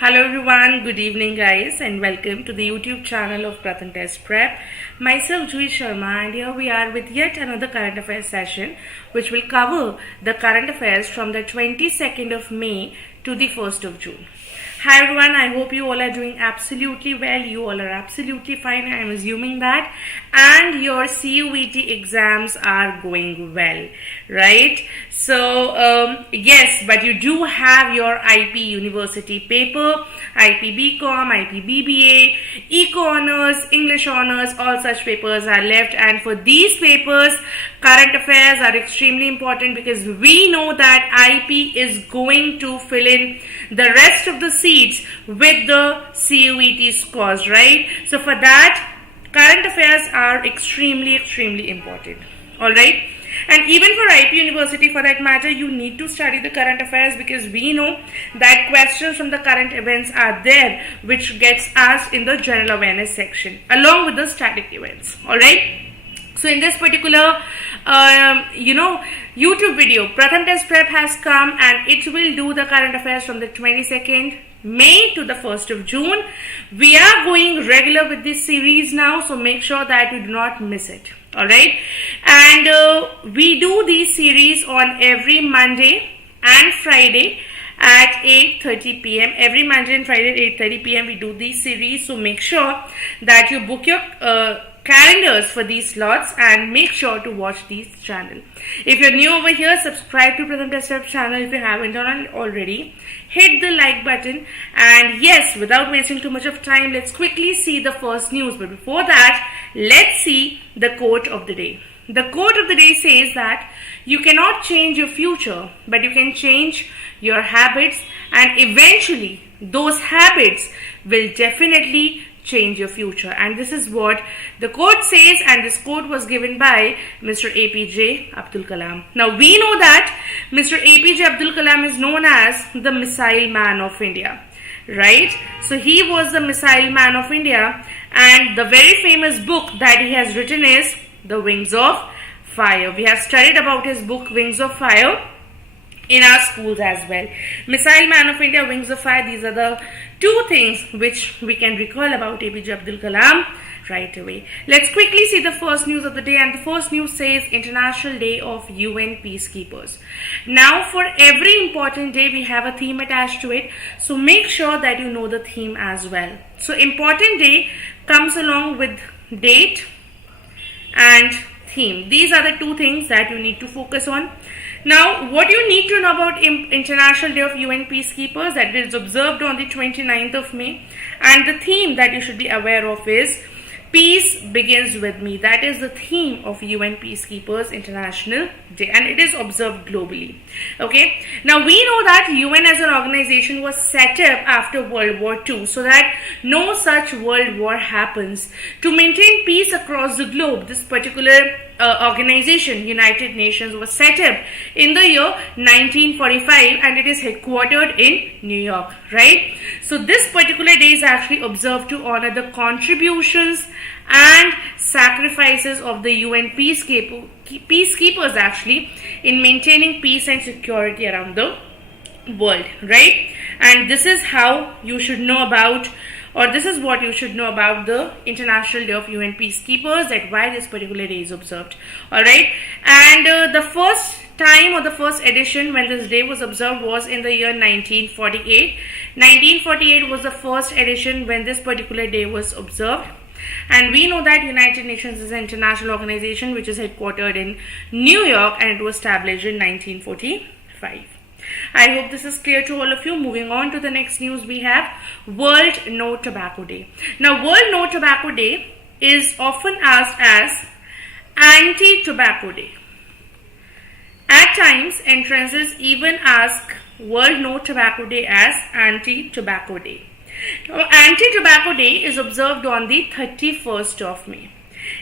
Hello everyone, good evening guys, and welcome to the YouTube channel of PRATHAM Test Prep. Myself Neera Chopra, and here we are with yet another current affairs session which will cover the current affairs from the 22nd of May to the 1st of June. Hi everyone, I hope you all are doing absolutely well. You all are absolutely fine, I am assuming that, and your CUET exams are going well, right? So yes, but you do have your IP University paper, IP BCom, IP BBA, Eco Honors, English Honors, all such papers are left, and for these papers, current affairs are extremely important because we know that IP is going to fill in the rest of the seats with the CUET scores, right? So for that, current affairs are extremely important, all right? And even for IP University, for that matter, you need to study the current affairs because we know that questions from the current events are there which gets asked in the general awareness section along with the static events, all right? So in this particular YouTube video, PRATHAM Test Prep has come and it will do the current affairs from the 22nd May to the 1st of June. We are going regular with this series now, so make sure that you do not miss it. Alright, and we do these series on every Monday and Friday at 8:30 p.m. Every Monday and Friday at 8:30 p.m. we do these series, so make sure that you book your calendars for these slots and make sure to watch this channel. If you're new over here, subscribe to PRATHAM Test Prep channel if you haven't done it already. Hit the like button, and yes, without wasting too much of time, let's quickly see the first news. But before that, let's see the quote of the day. The quote of the day says that you cannot change your future, but you can change your habits, and eventually those habits will definitely change your future. And this is what the quote says, and this quote was given by Mr. APJ Abdul Kalam. Now we know that Mr. APJ Abdul Kalam is known as the Missile Man of India, right? So he was the Missile Man of India, and the very famous book that he has written is The Wings of Fire. We have studied about his book Wings of Fire in our schools as well. Missile Man of India, Wings of Fire, these are the two things which we can recall about APJ Abdul Kalam right away. Let's quickly see the first news of the day, and the first news says International Day of UN Peacekeepers. Now for every important day we have a theme attached to it, so make sure that you know the theme as well. So important day comes along with date and theme. These are the two things that you need to focus on. Now, what you need to know about International Day of UN Peacekeepers, that is observed on the 29th of May, and the theme that you should be aware of is Peace Begins With Me. That is the theme of UN Peacekeepers International Day, and it is observed globally. Okay, now we know that UN as an organization was set up after World War II so that no such world war happens. To maintain peace across the globe, this particular organization, United Nations, was set up in the year 1945, and it is headquartered in New York, right? So this particular day is actually observed to honor the contributions and sacrifices of the UN peacekeepers actually in maintaining peace and security around the world, right? And this is how you should know about, or this is what you should know about the International Day of UN Peacekeepers, that why this particular day is observed, all right? And the first time, or the first edition when this day was observed, was in the year 1948. 1948 was the first edition when this particular day was observed. And we know that United Nations is an international organization which is headquartered in New York, and it was established in 1945. I hope this is clear to all of you. Moving on to the next news, we have World No Tobacco Day. Now, World No Tobacco Day is often asked as Anti-Tobacco Day. At times, entrances even ask World No Tobacco Day as Anti-Tobacco Day. Now, Anti-Tobacco Day is observed on the 31st of May.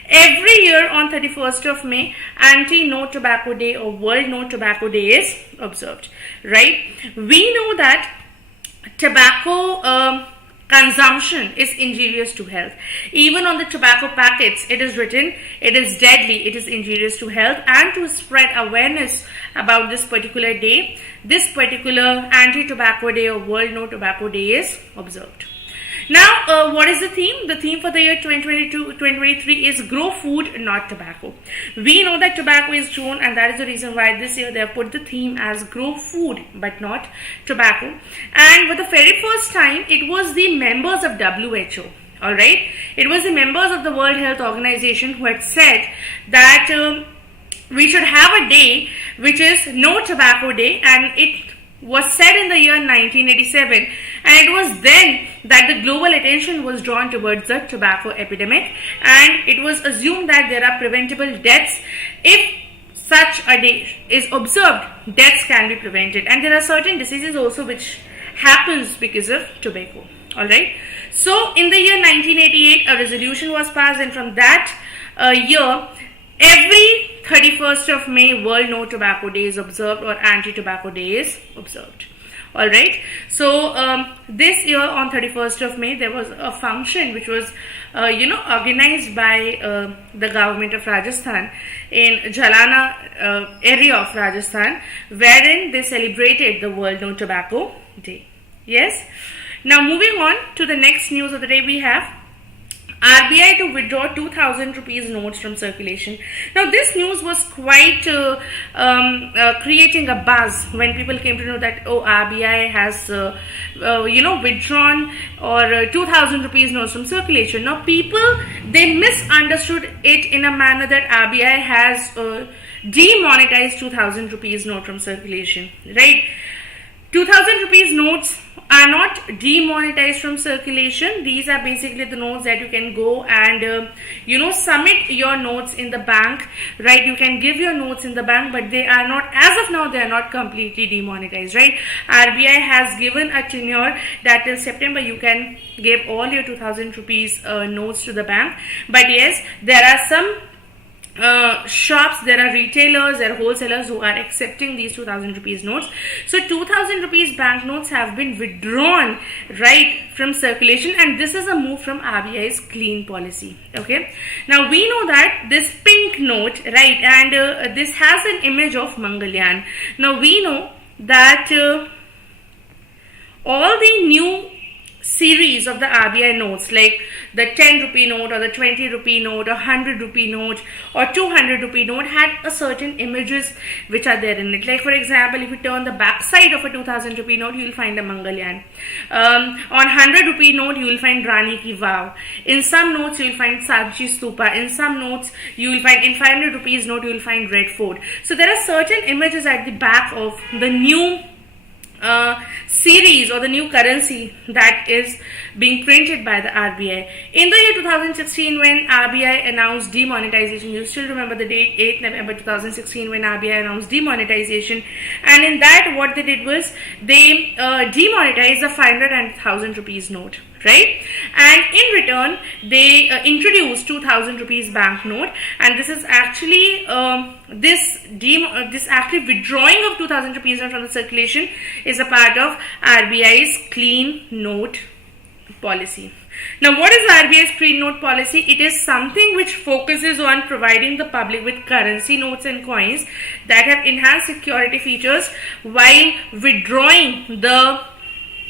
Every year on 31st of May, Anti-No Tobacco Day or World No Tobacco Day is observed, right? We know that tobacco consumption is injurious to health. Even on the tobacco packets, it is written, it is deadly, it is injurious to health. And to spread awareness about this particular day, this particular anti-tobacco day or World No Tobacco Day is observed. Now, what is the theme? The theme for the year 2022-2023 is grow food, not tobacco. We know that tobacco is grown, and that is the reason why this year they have put the theme as grow food, but not tobacco. And for the very first time, it was the members of WHO. Alright, it was the members of the World Health Organization who had said that we should have a day which is No Tobacco Day, and it was said in the year 1987, and it was then that the global attention was drawn towards the tobacco epidemic, and it was assumed that there are preventable deaths. If such a day is observed, deaths can be prevented, and there are certain diseases also which happens because of tobacco. Alright, so in the year 1988 a resolution was passed, and from that year every 31st of May World No Tobacco Day is observed, or Anti-Tobacco Day is observed. Alright, so this year on 31st of May there was a function which was organized by the government of Rajasthan in Jalana area of Rajasthan, wherein they celebrated the World No Tobacco Day. Yes. Now moving on to the next news of the day, we have RBI to withdraw 2000 rupees notes from circulation. Now this news was quite creating a buzz when people came to know that RBI has withdrawn or 2000 rupees notes from circulation. Now people, they misunderstood it in a manner that RBI has demonetized 2000 rupees note from circulation, right? 2000 rupees notes are not demonetized from circulation. These are basically the notes that you can go and submit your notes in the bank, right? You can give your notes in the bank, but they are not, as of now, they are not completely demonetized, right? RBI has given a tenure that till September you can give all your 2000 rupees notes to the bank. But yes, there are some shops, there are retailers, there are wholesalers who are accepting these 2000 rupees notes. So 2000 rupees banknotes have been withdrawn, right, from circulation, and this is a move from RBI's clean policy. Okay, now we know that this pink note, right, and this has an image of Mangalyaan. Now we know that all the new series of the RBI notes, like the 10 rupee note or the 20 rupee note or 100 rupee note or 200 rupee note, had a certain images which are there in it. Like for example, if you turn the back side of a 2000 rupee note, you will find a Mangalyaan. On 100 rupee note, you will find Rani Ki Vav. In some notes, you will find Sajji Stupa. In some notes, you will find, in 500 rupees note, you will find Red Fort. So there are certain images at the back of the new series or the new currency that is being printed by the RBI. In the year 2016, when RBI announced demonetization, you still remember the date, 8th November 2016, when RBI announced demonetization, and in that what they did was they demonetized the 500 and 1000 rupees note, right? And in return they introduced 2000 rupees banknote, and this is actually this actually withdrawing of 2000 rupees note from the circulation is a part of RBI's clean note policy. Now what is RBI's clean note policy? It is something which focuses on providing the public with currency notes and coins that have enhanced security features while withdrawing the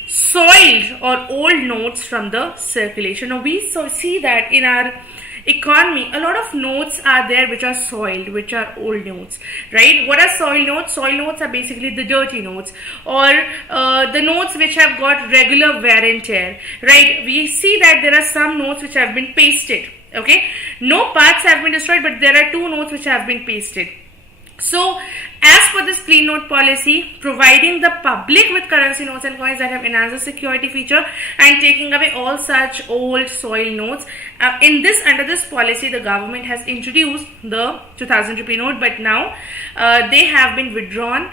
soiled or old notes from the circulation. Now we see that in our economy, a lot of notes are there which are soiled, which are old notes, right? What are soiled notes? Soiled notes are basically the dirty notes, or the notes which have got regular wear and tear, right? We see that there are some notes which have been pasted, okay? No parts have been destroyed, but there are 2 notes which have been pasted. So, as per this clean note policy, providing the public with currency notes and coins that have enhanced the security feature and taking away all such old soil notes, under this policy, the government has introduced the 2000 rupee note, but now they have been withdrawn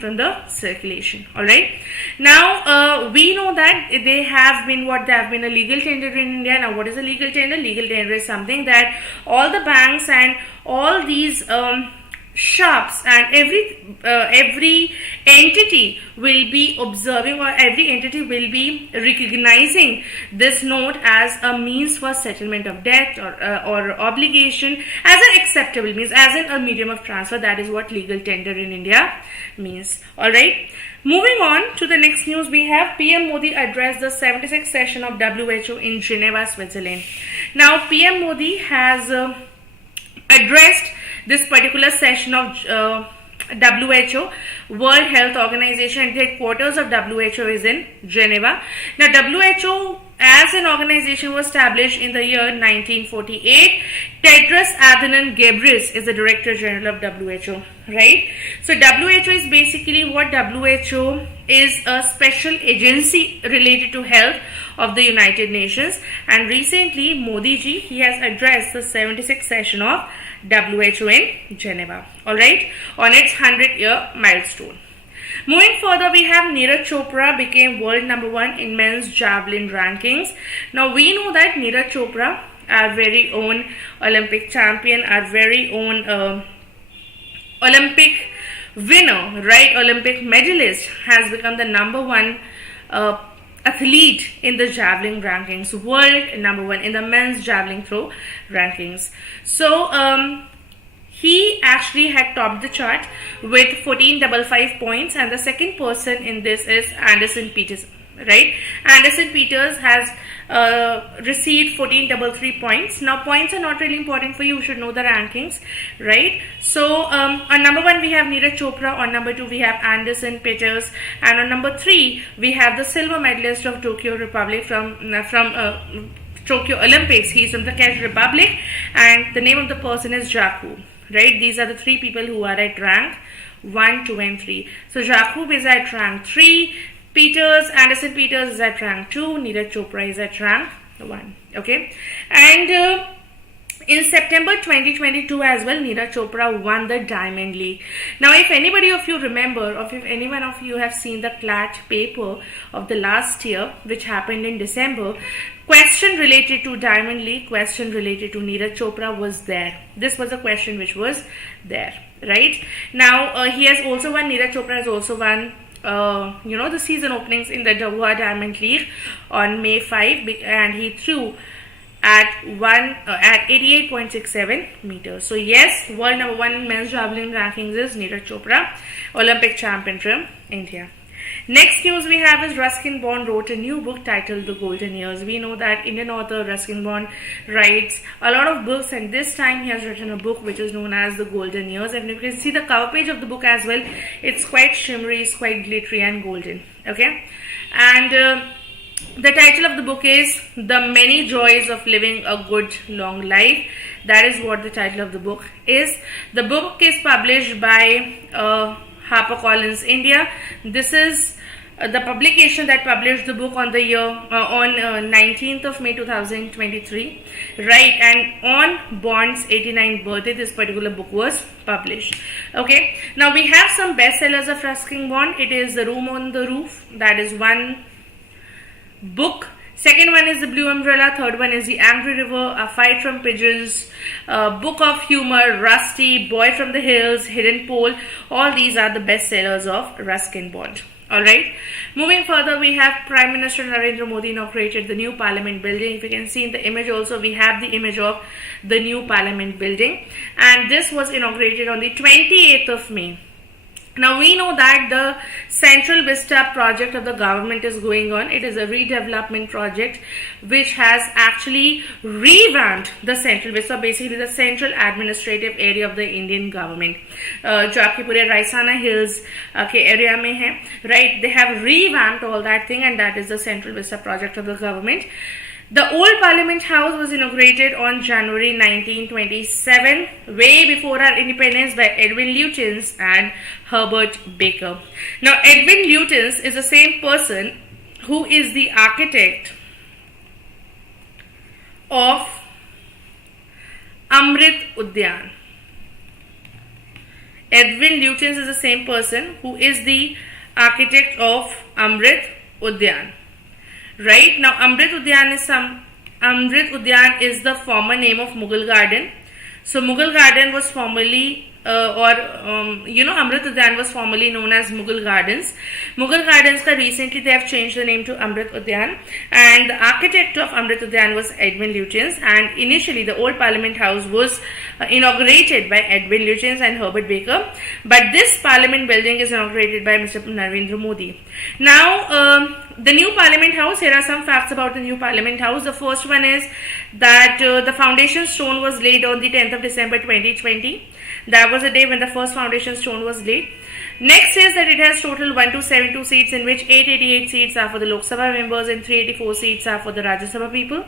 from the circulation. All right. Now we know that they have been a legal tender in India. Now, what is a legal tender? Legal tender is something that all the banks and all these shops, and every entity will be observing, or every entity will be recognizing this note as a means for settlement of debt or obligation, as an acceptable means, as in a medium of transfer. That is what legal tender in India means. All right. Moving on to the next news, we have PM Modi addressed the 76th session of WHO in Geneva, Switzerland. Now, PM Modi has addressed this particular session of WHO, World Health Organization, and the headquarters of WHO is in Geneva. Now, WHO as an organization was established in the year 1948. Tedros Adhanom Ghebreyesus is the Director General of WHO, right? So WHO is basically what? WHO is a special agency related to health of the United Nations, and recently Modi ji, he has addressed the 76th session of WHO in Geneva, alright, on its 100-year milestone. Moving further, we have Neera Chopra became world number 1 in men's javelin rankings. Now we know that Neera Chopra, our very own Olympic champion, our very own Olympic winner, right, Olympic medalist, has become the number 1 athlete in the javelin rankings, world number 1 in the men's javelin throw rankings. So he actually had topped the chart with 1455 points, and the second person in this is Anderson Peters, right? Anderson Peters has received 1433 points. Now, points are not really important for you. You should know the rankings, right? So, on number 1 we have Neera Chopra, on number 2 we have Anderson Peters, and on number 3 we have the silver medalist of Tokyo Republic from Tokyo Olympics. He is from the CAG Republic, and the name of the person is Jakub. Right, these are the 3 people who are at rank 1, 2 and 3. So Jakub is at rank 3, Anderson Peters is at rank 2, Neera Chopra is at rank 1. Okay, and in September 2022 as well, Neera Chopra won the Diamond League. Now, if anybody of you remember, or if any one of you have seen the CLAT paper of the last year, which happened in December, question related to Diamond League, question related to Neera Chopra was there. This was a question which was there, right? Now, he has also won, Neera Chopra has also won the season openings in the Doha Diamond League on May 5, and he threw at 88.67 meters. So yes, world number 1 in men's javelin rankings is Neera Chopra, Olympic champion from India. Next news we have is Ruskin Bond wrote a new book titled The Golden Years. We know that Indian author Ruskin Bond writes a lot of books, and this time he has written a book which is known as The Golden Years. And you can see the cover page of the book as well. It's quite shimmery, it's quite glittery and golden. Okay, and the title of the book is The Many Joys of Living a Good Long Life. That is what the title of the book is. The book is published by HarperCollins India. This is the publication that published the book on the year on 19th of May 2023, right? And on Bond's 89th birthday, this particular book was published. Okay, now we have some bestsellers of Ruskin Bond. It is The Room on the Roof, that is one book. Second one is The Blue Umbrella. Third one is The Angry River, A Fight from Pigeons, Book of Humor, Rusty, Boy from the Hills, Hidden Pole. All these are the bestsellers of Ruskin Bond. Alright, moving further, we have Prime Minister Narendra Modi inaugurated the new Parliament building. If you can see in the image also, we have the image of the new Parliament building, and this was inaugurated on the 28th of May. Now we know that the Central Vista project of the government is going on. It is a redevelopment project which has actually revamped the Central Vista, basically the central administrative area of the Indian government. जो आपके पूरे रायसाना hills के area में है, right? They have revamped all that thing, and that is the Central Vista project of the government. The old Parliament House was inaugurated on January 1927, way before our independence, by Edwin Lutyens and Herbert Baker. Now, Edwin Lutyens is the same person who is the architect of Amrit Udyan. Edwin Lutyens is the same person who is the architect of Amrit Udyan. Right now, Amrit Udyan is the former name of Mughal Garden. So, Mughal Garden was formerly Amrit Udyan was formerly known as Mughal Gardens. Mughal Gardens recently they have changed the name to Amrit Udyan, and the architect of Amrit Udyan was Edwin Lutyens, and initially the old Parliament House was inaugurated by Edwin Lutyens and Herbert Baker, but this Parliament building is inaugurated by Mr. Narendra Modi. Now, the new Parliament House, here are some facts about the new Parliament House. The first one is that the foundation stone was laid on the 10th of December 2020. That was the day when the first foundation stone was laid. Next is that it has total 1272 seats, in which 888 seats are for the Lok Sabha members and 384 seats are for the Rajya Sabha people.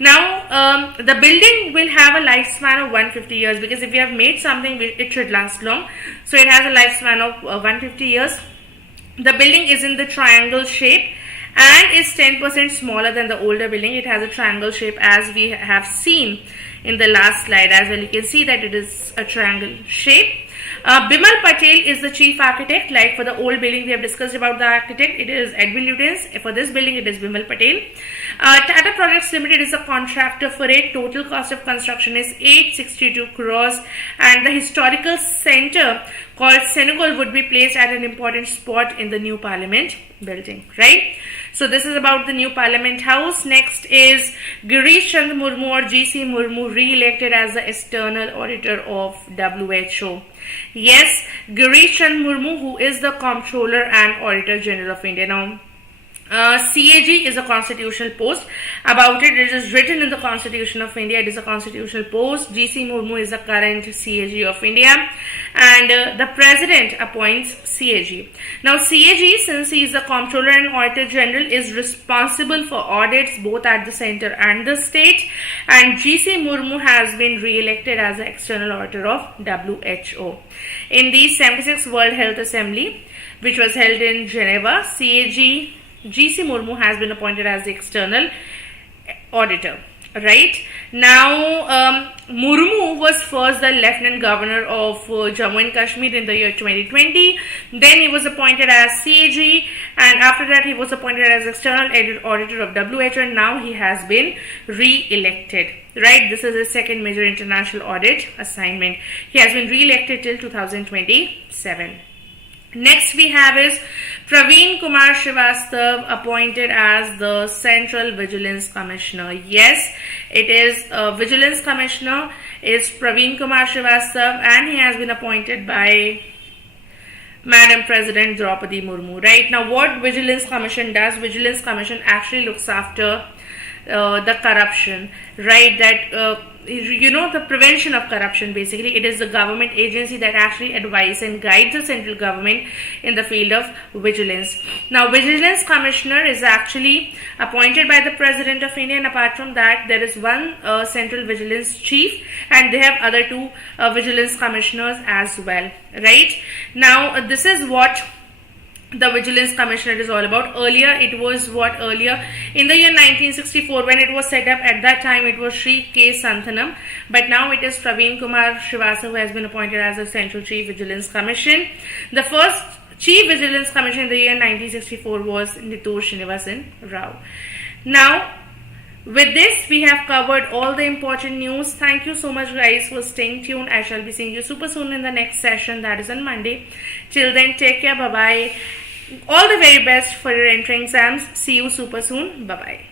Now, the building will have a lifespan of 150 years, because if you have made something, it should last long. So it has a lifespan of 150 years. The building is in the triangle shape and is 10% smaller than the older building. It has a triangle shape, as we have seen in the last slide as well. You can see that it is a triangle shape. Bimal Patel is the chief architect. Like for the old building, we have discussed about the architect. It is Edwin Lutyens. For this building, it is Bimal Patel. Tata Projects Limited is the contractor for it. Total cost of construction is 862 crores, and the historical center called Senegal would be placed at an important spot in the new Parliament building, right? So this is about the new Parliament House. Next is Girish Chandra Murmu or GC Murmu re-elected as the external auditor of WHO. Yes, Girish Chandra Murmu, who is the Comptroller and Auditor General of India. Now, CAG is a constitutional post. About it, it is written in the Constitution of India. It is a constitutional post. GC Murmu is the current CAG of India, and the President appoints CAG. Now, CAG, since he is the Comptroller and Auditor General, is responsible for audits both at the center and the state, and GC Murmu has been re-elected as the external auditor of WHO. In the 76th World Health Assembly, which was held in Geneva, GC Murmu has been appointed as the external auditor. Right now, Murmu was first the Lieutenant Governor of Jammu and Kashmir in the year 2020. Then he was appointed as CAG, and after that he was appointed as external auditor of WHO, and now he has been re-elected. Right, this is his second major international audit assignment. He has been re-elected till 2027. Next we have is Praveen Kumar Srivastav appointed as the Central Vigilance Commissioner. Yes, it is Vigilance Commissioner is Praveen Kumar Srivastav, and he has been appointed by Madam President Draupadi Murmu. Right, now what Vigilance Commission does, Vigilance Commission actually looks after the corruption, right, that the prevention of corruption. Basically, it is the government agency that actually advises and guides the central government in the field of vigilance. Now, Vigilance Commissioner is actually appointed by the President of India, and apart from that, there is one Central Vigilance Chief, and they have other two Vigilance Commissioners as well, right? Now, this is what the Vigilance Commissioner is all about. Earlier it was in the year 1964 when it was set up. At that time it was Sri K. Santhanam, but now it is Praveen Kumar Srivastav who has been appointed as the Central Chief Vigilance Commission. The first Chief Vigilance Commission in the year 1964 was Nitur Srinivasan Rao. Now, with this, we have covered all the important news. Thank you so much, guys, for staying tuned. I shall be seeing you super soon in the next session, that is on Monday. Till then, take care. Bye-bye. All the very best for your entering exams. See you super soon. Bye-bye.